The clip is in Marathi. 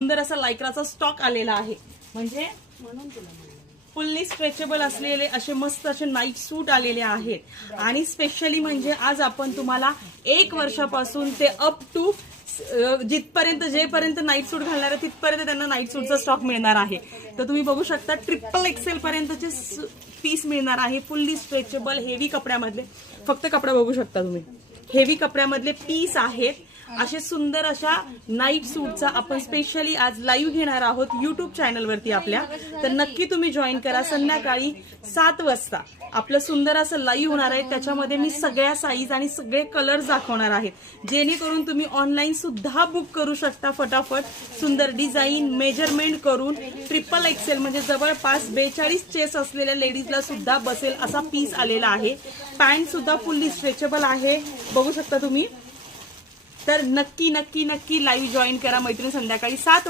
सुंदर असा लायक्राचा स्टॉक आलेला आहे. म्हणजे फुल्ली स्ट्रेचेबल असलेले असे मस्त असे नाईट सूट आलेले आहेत. आणि स्पेशली म्हणजे आज आपण तुम्हाला 1 वर्षापासून ते अप टू जिथपर्यंत जेपर्यंत नाईट सूट घालणार आहे तिथपर्यंत त्यांना नाईट सूटचा स्टॉक मिळणार आहे. तर तुम्ही बघू शकता ट्रिपल एक्सेल पर्यंतचे पीस मिळणार आहे. फुल्ली स्ट्रेचेबल हेवी कपड्यामधले, फक्त कपडा बघू शकता तुम्ही, हेवी कपड्यामधले पीस आहेत. असे सुंदर अशा नाईट सूटचा आपण स्पेशली आज लाईव्ह घेणार आहोत युट्यूब चॅनलवरती आपल्या. तर नक्की तुम्ही जॉईन करा. संध्याकाळी 7 वाजता आपलं सुंदर असं लाईव्ह होणार आहे. त्याच्यामध्ये मी सगळ्या साईज आणि सगळे कलर्स दाखवणार आहेत, जेणेकरून तुम्ही ऑनलाईन सुद्धा बुक करू शकता फटाफट. सुंदर डिझाईन मेजरमेंट करून ट्रिपल एक्सेल म्हणजे जवळपास 42 चेस असलेल्या लेडीजला सुद्धा बसेल असा पीस आलेला आहे. पॅन्ट सुद्धा फुल्ली स्ट्रेचेबल आहे, बघू शकता तुम्ही. तर नक्की नक्की नक्की लाईव्ह जॉईन करा मैत्रिणी. संध्याकाळी 7